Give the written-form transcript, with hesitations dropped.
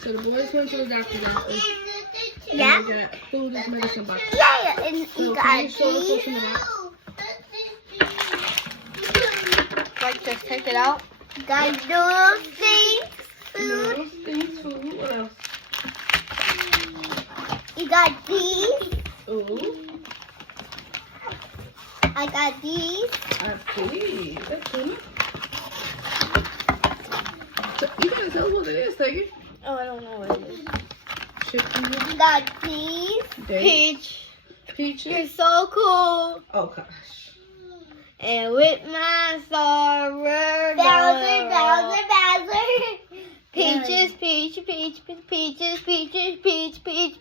So the boys went to the doctor after. Yeah. And they got food as medicine box. Yeah, and So you can got you show the these. food in the box? Like, just take it out. You got those things. Food. Those things, food. What else? You got these. Ooh. I got these. I see. That's cool. So you gotta tell us what it is, Teggy. Oh, I don't know what it is. Chicken. You got these. Dates. Peach. You're Peaches. so cool. Oh gosh. And with my sorrow. Bowser. Peaches, peach, peach, peaches, peach, peach, peach, peach.